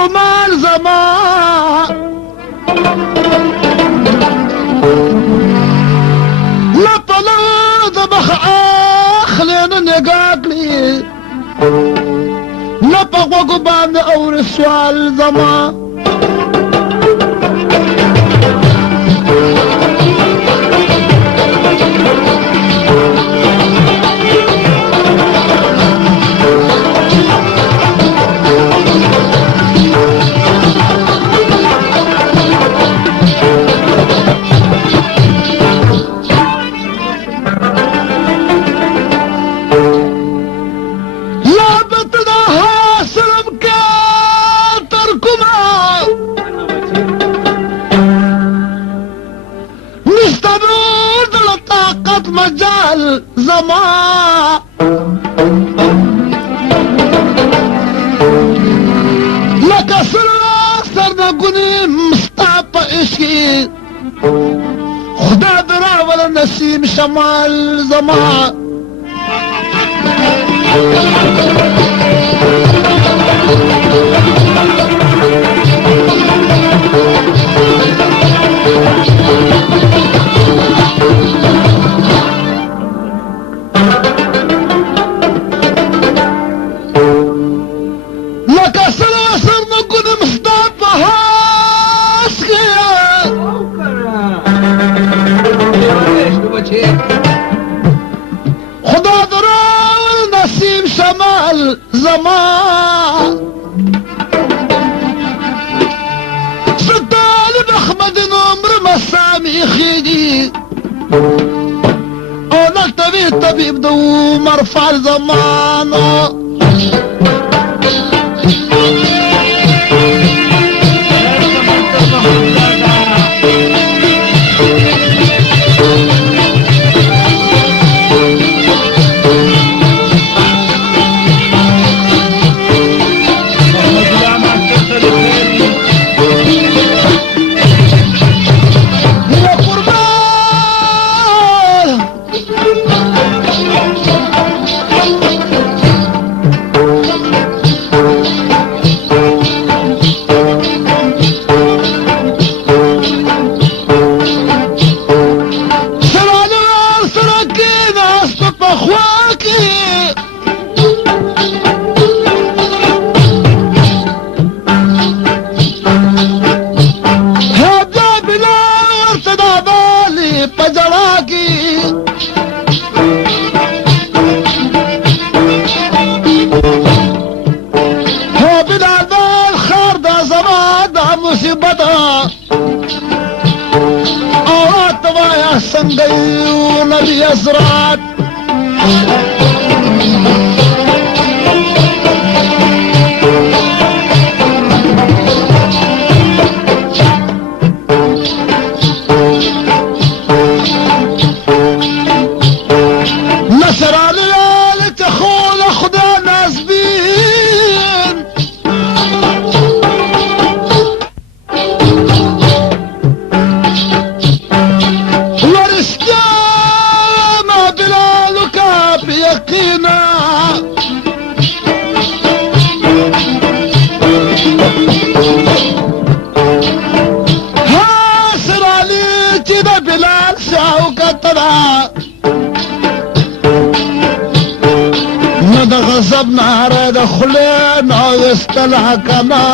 رومان زمان لپلو دمخ اخلين نقاقلي لپا وقبان اور سوال زمان مجال زمان لك سر نقوني مستعب اشي خدا درا ولا نسيم شمال زمان خدا درا نسيم شمال زمان طالب احمد نمر مسامي خيدي انا طبيب دو مرفع زمان سنگيون اليسرات نشر على تخول خدا ناسبين هاسر علي كده بلال شوكتنا ندى غصبنا رد خلينا ويستلع كما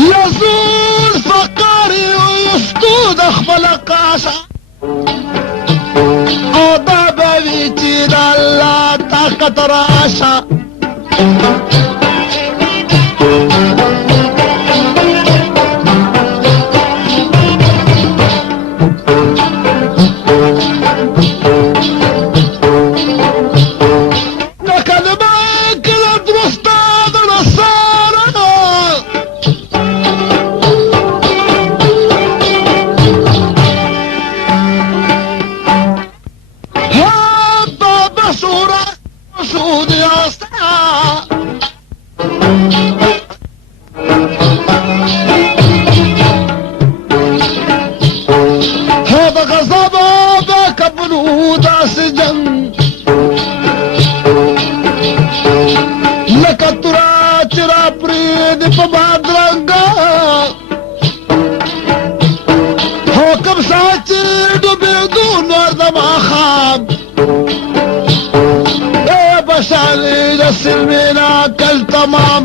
يزول فقاري ويسطود اخبل قاشا اوضا بيتي دالا طاقة راشا هذا غضب بك بنود سجن په بادرنګه حکم ساتي ډوبېدو نور د ماښام بشاري د سلمينا كل تمام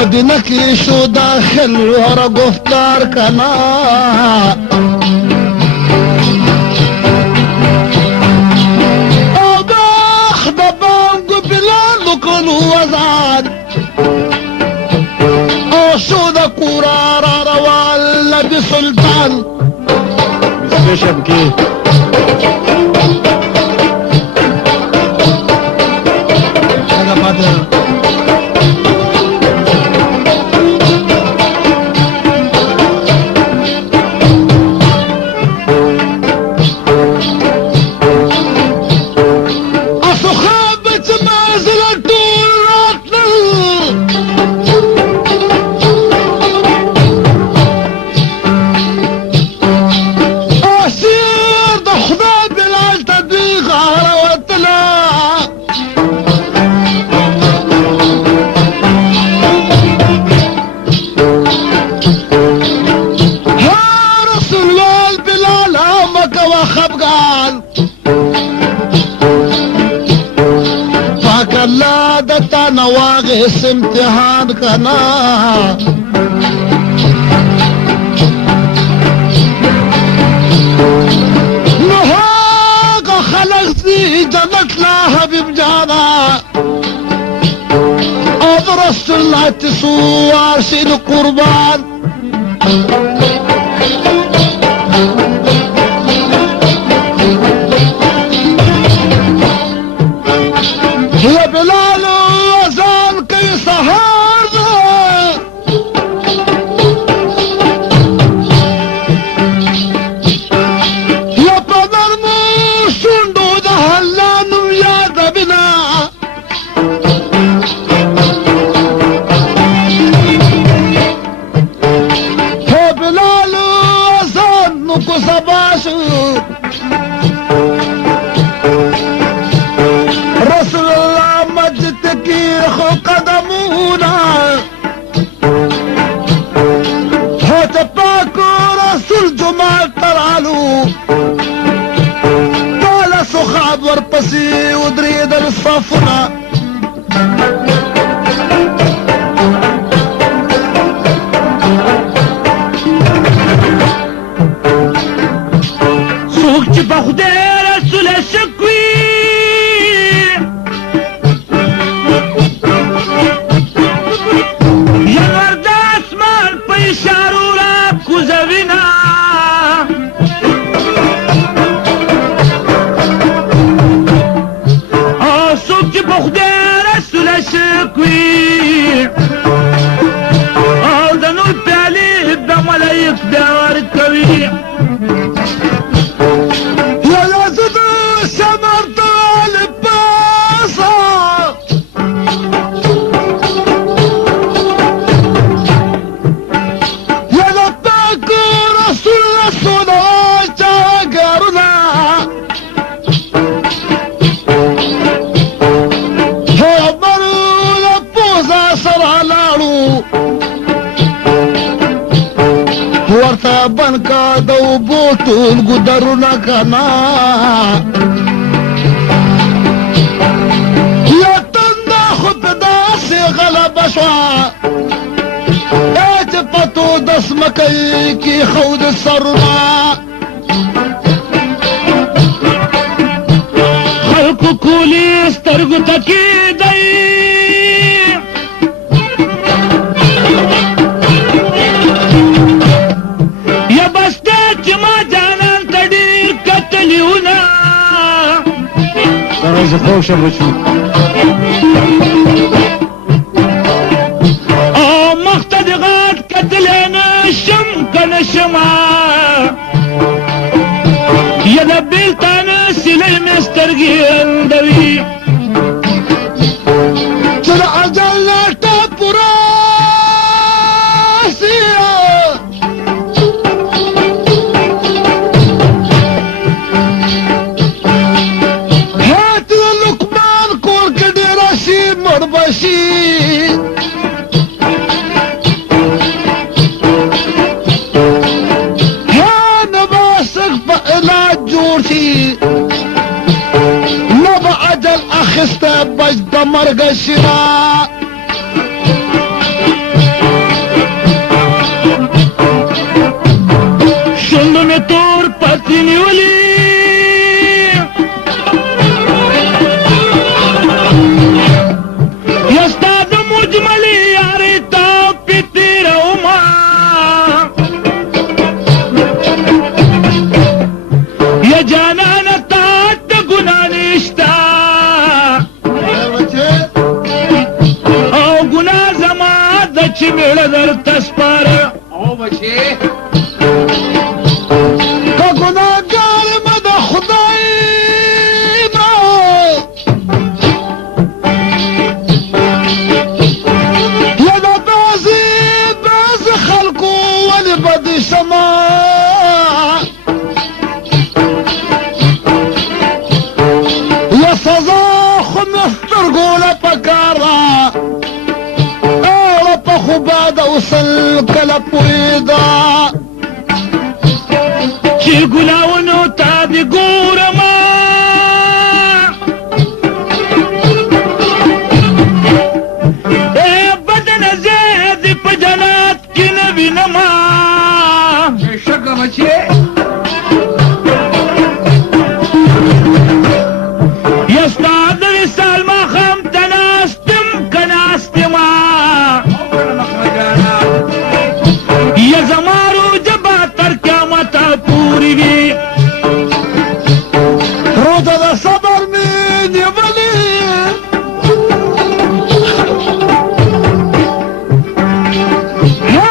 مدينة شو داخل ورا قفتار كنا او داخ دبانقو بلال كل وزاد او شو دا قرارا روال نبي سلطان بيشب كي حاجة فاتحة نواغس امتحان کنا نهاق خلق زي جنت لا حبيب جانا أضرس الله تسوار سيد قربان يا بلال وزان كي سهار يا بدر موسندو دهلانو يا دبنا يا بلال وزان نكو سباشو رسول الله مجد كيخ قدمونا هتباكو رسول جمال ترعلو طال سخاب ورپسي ودريد الصفنا سوق تبا خدي رسول الشكوي يا يزد السمر طالب باصة يا لباك رسول الصلاة جاقرنا يا مرو لبوزا سرعلالو ورته بنکا د اوبو ټول ګودرونه کنا یا تنده خو په داسې غلبه شوه چې پتو د ځمکۍ کې خود سرونه خلقو کولی سترگو تکی دی یا بستا چی ما جانان تا دیر کتلیونا درازه خوب شد بچو او مختد غاد کتلین شم کنشما یا دا بیلتان سلی مسترگی اندوی چل عجل نشتا پورا سیا هات لقمان کور کدی راشی مربشی اخسته بج د مرګ شرا شندو میں تور پتی نیولی یستاد مجملی یاری تا پیتی روما یا جانان تات گناہ نشتا چی میڑا در تسپار او بچه که گناهگار مد خدای ما یا دا بعض خلقو ولی بدی شما یا سزا خمسترگو لپکارا بعد اوصل کلا پویدا چی گلاونو تا دی گورما اے بدن زید پا جنات کی نبی نما شکا بچه یستاد وصال ما خم تناستم کناستما یا زمارو جبا تر قیامت پوری وی روزه د صبر می نیولی یا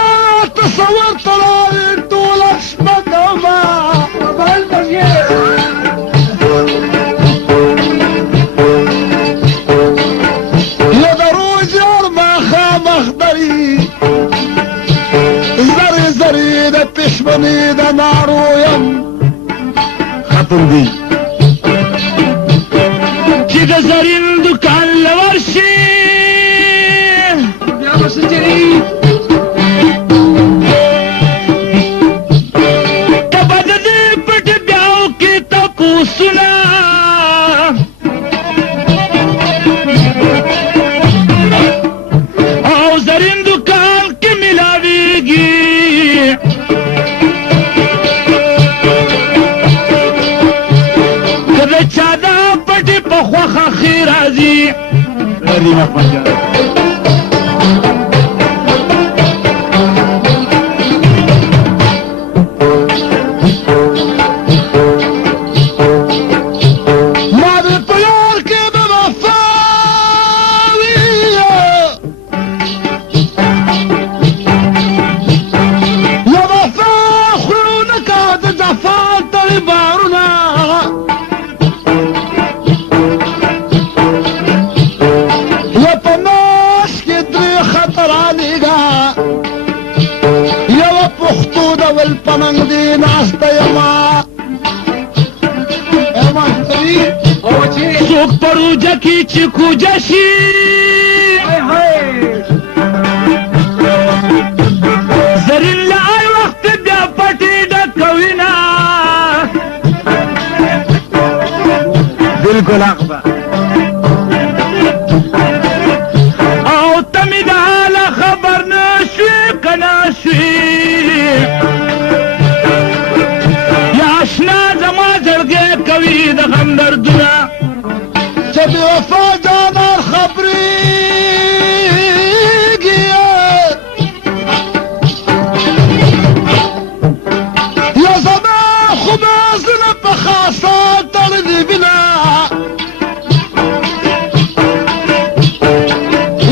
تصور تلاری طول شپه کوما بل بچه یا د روزیار مخامخ دری زری زری د پشمنی د نارویم ختم دی چی د زرین دکان لورشی بیا بسجری تبا د دی پٹ بیاو کی تپوسنا او زرین دکان کی ملاویگی کده چادا پٹی پخوخ خیرازی غری مخمجان ما دی پیار کی بوفاوی یا وفا خونکا د جفا تری بارونا یا پناس کی دری خطر آلیگا یا پختو دول پننگ دی ناستا یما ایمان تری او بچه سوک پرو جکی چکو جشی های های زرین لعای وقت بیا پٹی ڈکوینا بالکل حق با او تمی دا حالا خبر نشوی کناشوی یا اشنا زما جرگے کوی دا غم دردنا وفا جانان خبريږي یا زما خو به زړه په خاصه تړلې بنا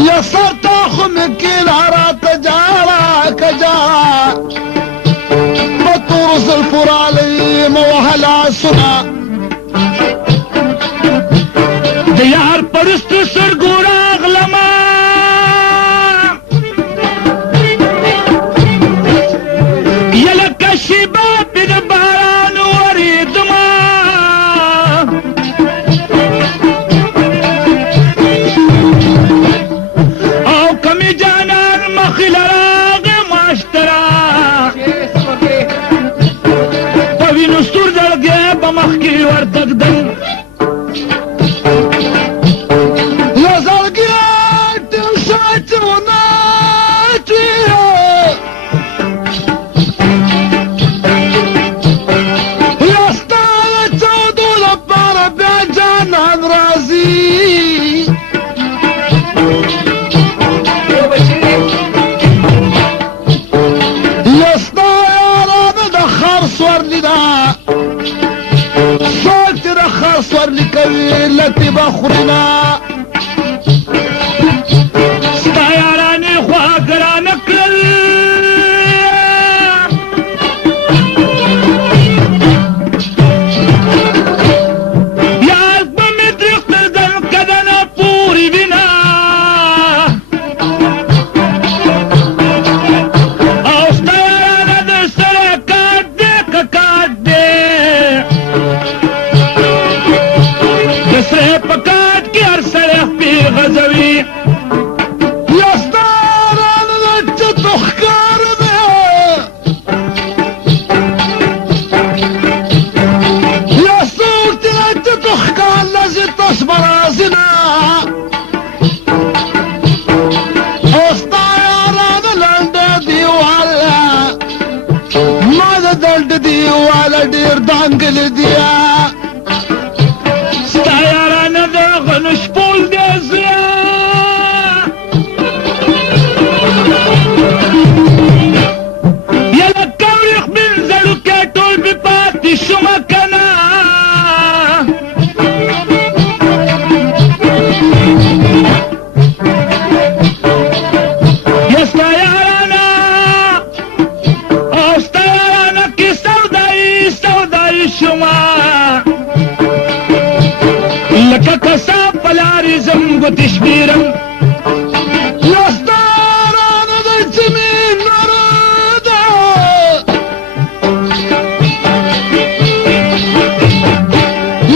یا سر تا خو مې کیلا راته جاړه کجا په تور زلفو رالی موهله سنا د یار پرستو سترګو راغلمه یا لکه شیبه پې د باران ورېدمه او که مې جانان مخې له راغې ماشتره په وینو ستور زړګی به مخکې ورتږدم سورلی کوي لتی بخورنا ستا یارانې خوا ګرانه کړل یاد به مې درېختل که دنه پورې وینا او ستا یارانه د سره کاټ دی که کاټ دی سره پکات کې هر سره خپې غځوي یا ستا رانه د چتو ښکار دی یا څوک چې د چتو ښکار لږې تش به راځي نه او ستا یارانه لنډه دیواله ما د دلډه دیواله ډېر دانګلې دیا نشپول دې زړه یا لکه ورېښمین زړوکی ټول مې پاتې شومه که نه یا ستا یارانه او ستا یارانه کې سودایي سودایي شومه لکه کساب پلاری زم گوتی شمیرم یا ستا رانه د زمین نرده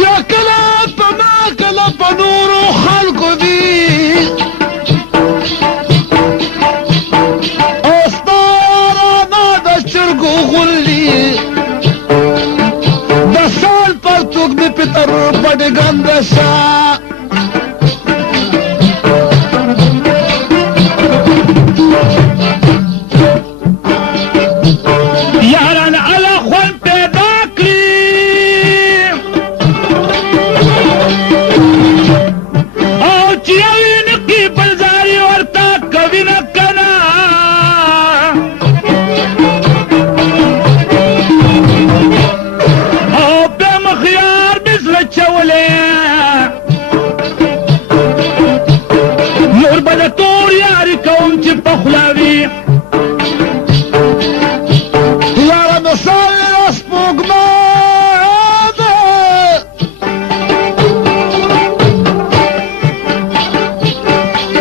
یا کله په ما کله په نورو خلکو دي او ستا رانه د چرګو غلي د سال پرتوګ مې پتر بډګنده شا یاران علا خوان پیدا کړي او چې یو یې نکي بل ځای ورته کوي نه که نه او بیا مخیار مې زړه چولی نور به د تور یاري کوم چې په خوله وي یاره مثال سپوږمۍ ده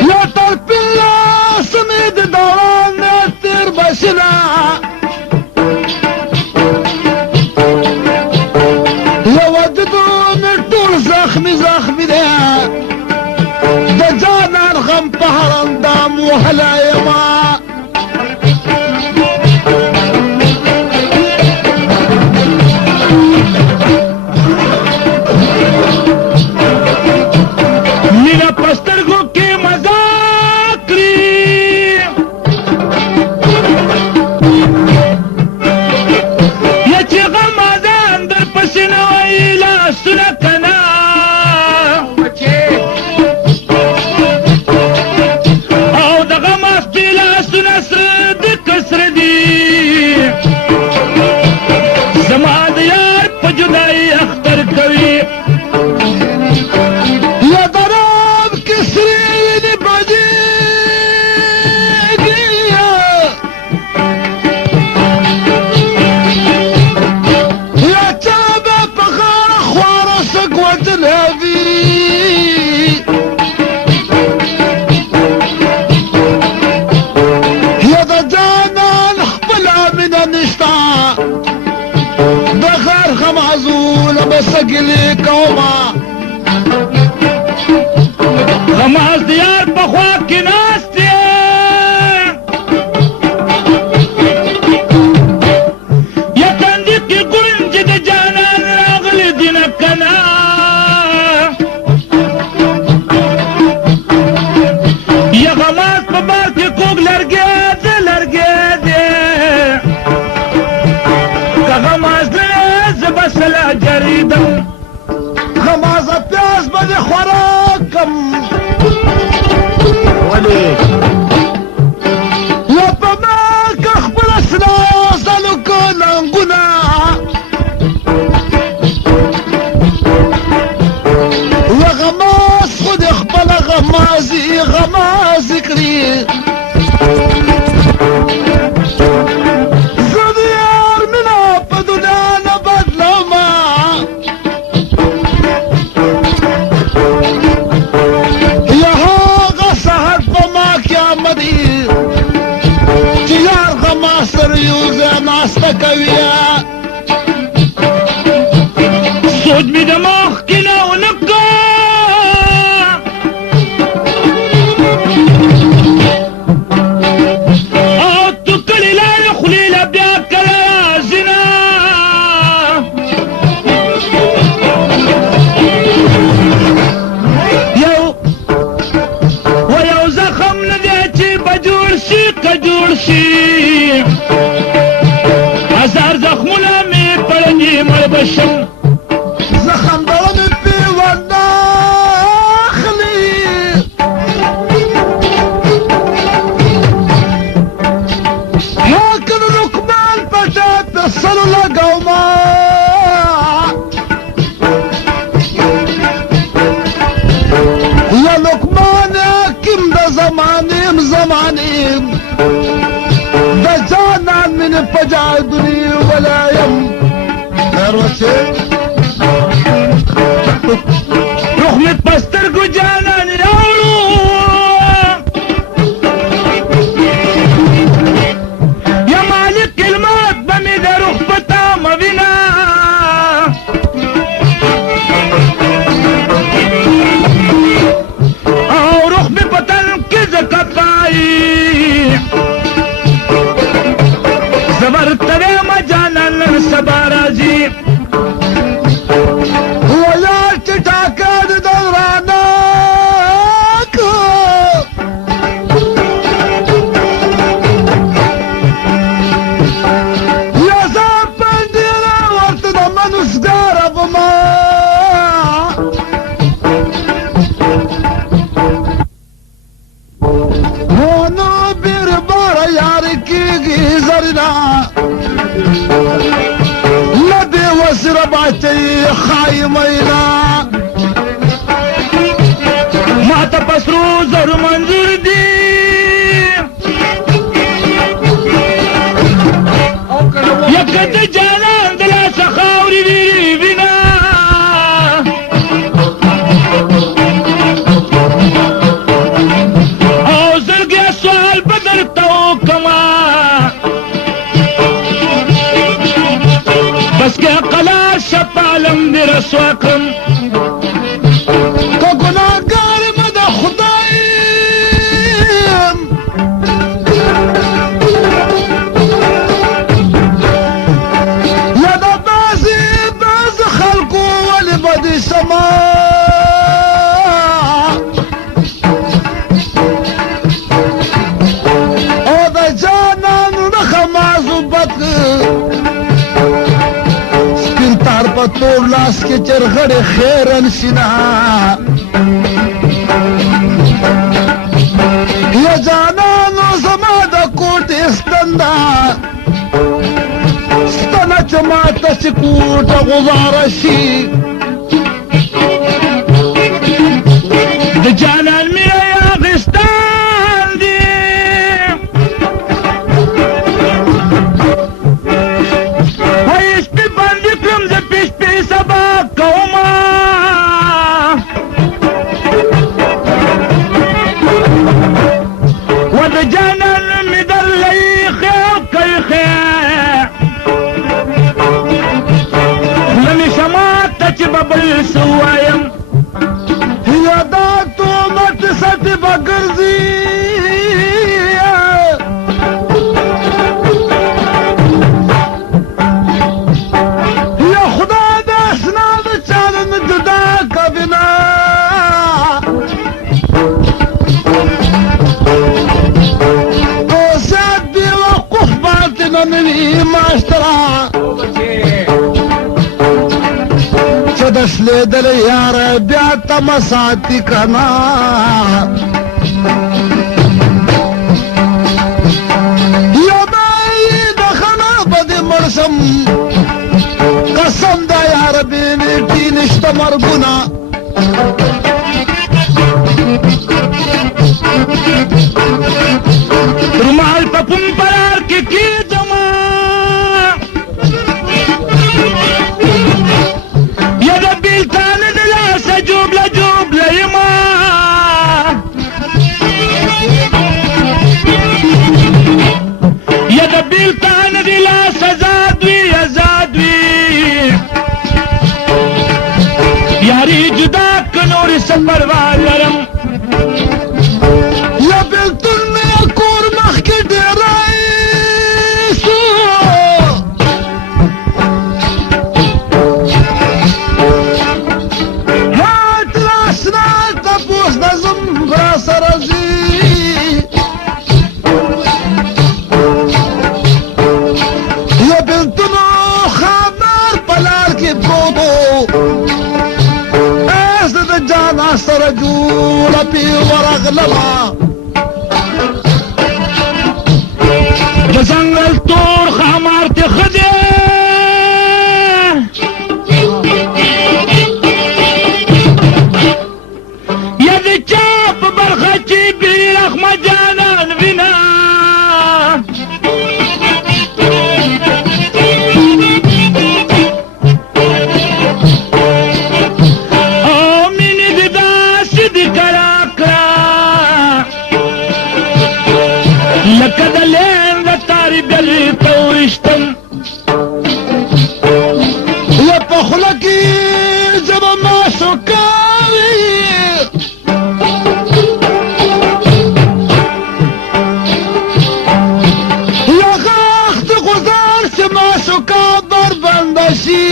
یا تر پنځلس مې د دوران نه تېر بشنه یا وجدو مې ټول زخمي عاشق وجلبي يا دا جانان خبلا من النشتا دخار خمعزول بسقلي كوما غماز دیار پخوا کی ناستی یا تندی کی گنج د جانان راغلی دین کنا یا غماز په بار کی کوگ لرگے دے که غماز لیز بسلا جریدم غمازه پیاز بده خوراکم ولی یا په ما که خپل سنا زلو کلنګونه یا غماز خود خپل غمازي کړي زه د یار مینه په دنیا نه بدلمه یا هغه سحر په ما قیامت دی چې یار غما سره یو ځای ناسته کوي سوچ می د مخ کې نه ونکا او تو کلی لا خلی لا بیا کلا زنا یو زخم نه دی چې بجوړ شي کجوړ شي هزار زخمونه مې پړني مړ بشم زخم دړم په ونه اخلي لكن لقمان پټه په سر لګوما یا لقمان حکیم د زمانیم د جانان من پجادنی ولایم خیر وچه روح می پستر کو جانان راوړو یا مالک کلمات بمی در روح پتا موینا او روح می پتن کی زکپائی زبر تبه ما جانان لن سبا راجی ویار چې ټاکه د دورانه یا زه پنډېره ورته د منسګاره بما هونو بیرباره یار کېږي زرنا لبي وسرباتي خايمينا ما تپسرو زر منظور دی یکت جانان دلا سخاوری ویری بنا او زرگی سوال بدر تو کما بس که قلا شپالم دی رسوا کم که گناهگار مد خدایم یا دا باز خلقو ولی بدی سما او دا جانان نخمازو بد تار په تور لاس کې چرغړې خیرن شینا یا جانانو زما د کوټې ستندا ستنه چې ماته چې کوټه غواره شي د جانان میرا یا غستان دی وای سپی باندې کوم ز پیش پی سبا کوما بل سوایم یادا تومت سٹ بگرزی یا خدا دا اسناد چارن جدا کبنا تو زیاد بی وقف باطنا نوی ماشترا دسل دل یار بیا تمساتی کنا یا بائی دخنا بد مرسم قسم دا یار بینی تینشت مرگونا رومال پپم پرار کی دما سفر والرم یا بلتن میں کور مخ کے ڈیرائیسو ہاتھ راسنا تپوس نظم براس رزی یا بلتن خامار پلار کی بودو جانا سرجول پی ورغلما جنگل تور خامار تی خدے ید چاپ برخچی بی اخم جانان وینا لکدلین دا تاری بلی توشتم یا پخلکی جب ما شکاوی یا غاخت گزار سے ما شکا بربندشی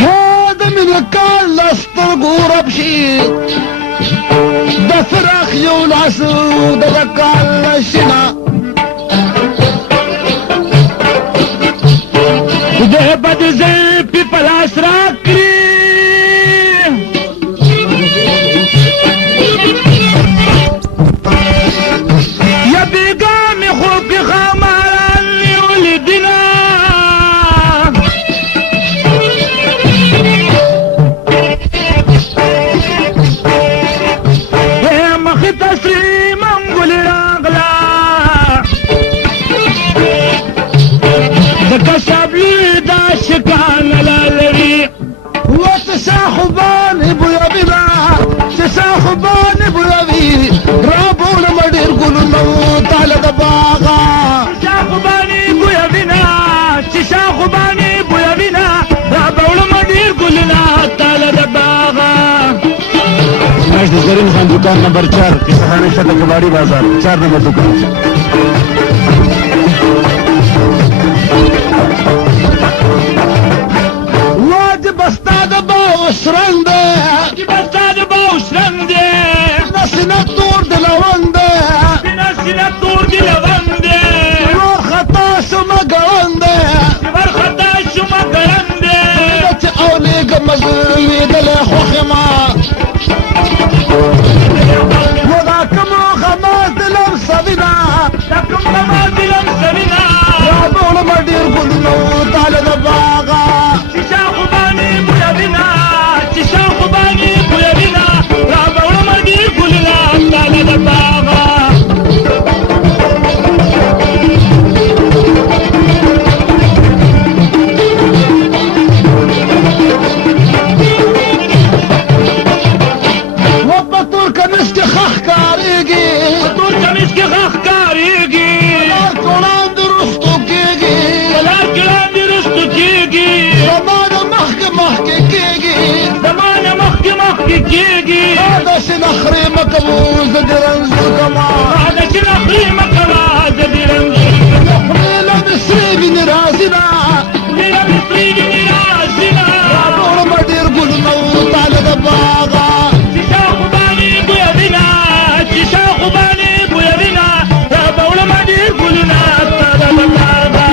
هاد من کال لستر گورب شی دفرخ يولعسو دركال الشنا ده بد زي پی پلاس راکری یا بیگامی خوب کی خاماران نیولی دینا كسبلي دا شكان لالري وتساخبان ابو يبينا تساخبان ابو يبي رابو لمدير قولوا تعالى دباغا تساخباني ابو يبينا تساخباني ابو يبينا رابو لمدير قولنا تعالى دباغا ماشي زرين خان دكان نمبر 4 किसानी सड़क कबाड़ी बाजार 4 नंबर दुकान واجب استاد باوش رنده واجب استاد باوش رنده نسينا الطور دي لونده نسينا الطور دي لونده نور خطا شما قرنده نور خطا شما قرنده لك اولي قمزوي دلي خوخما وذاكم خماس دلم سبنا ذاكم خماس دلم سبنا رابو لمدير قلنا تعالى دباغا تساخباني ابو يبينا تساخباني ابو يبينا رابو لمدير قولنا تعالى دباغا نخري مكبوز درنز كما هذا شنخري مكما زديرن نخري لمسري بن رازنا ليلة مصري راسنا نور مدير قل موت على دباغا تشاق باني بيدنا تشاق باني بيدنا يا بول مدير كلنا تدباغا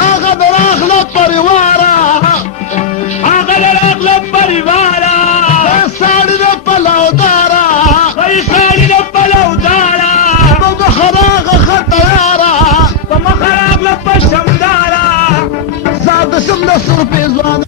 اغد راخلة بريوارا عقل الاغلب بريبالا سالي دبلا ودارا خيسالي لبلو دارا بخراغ خطيارا فما خراب لب الشمدارا زاد سم نصر في زوان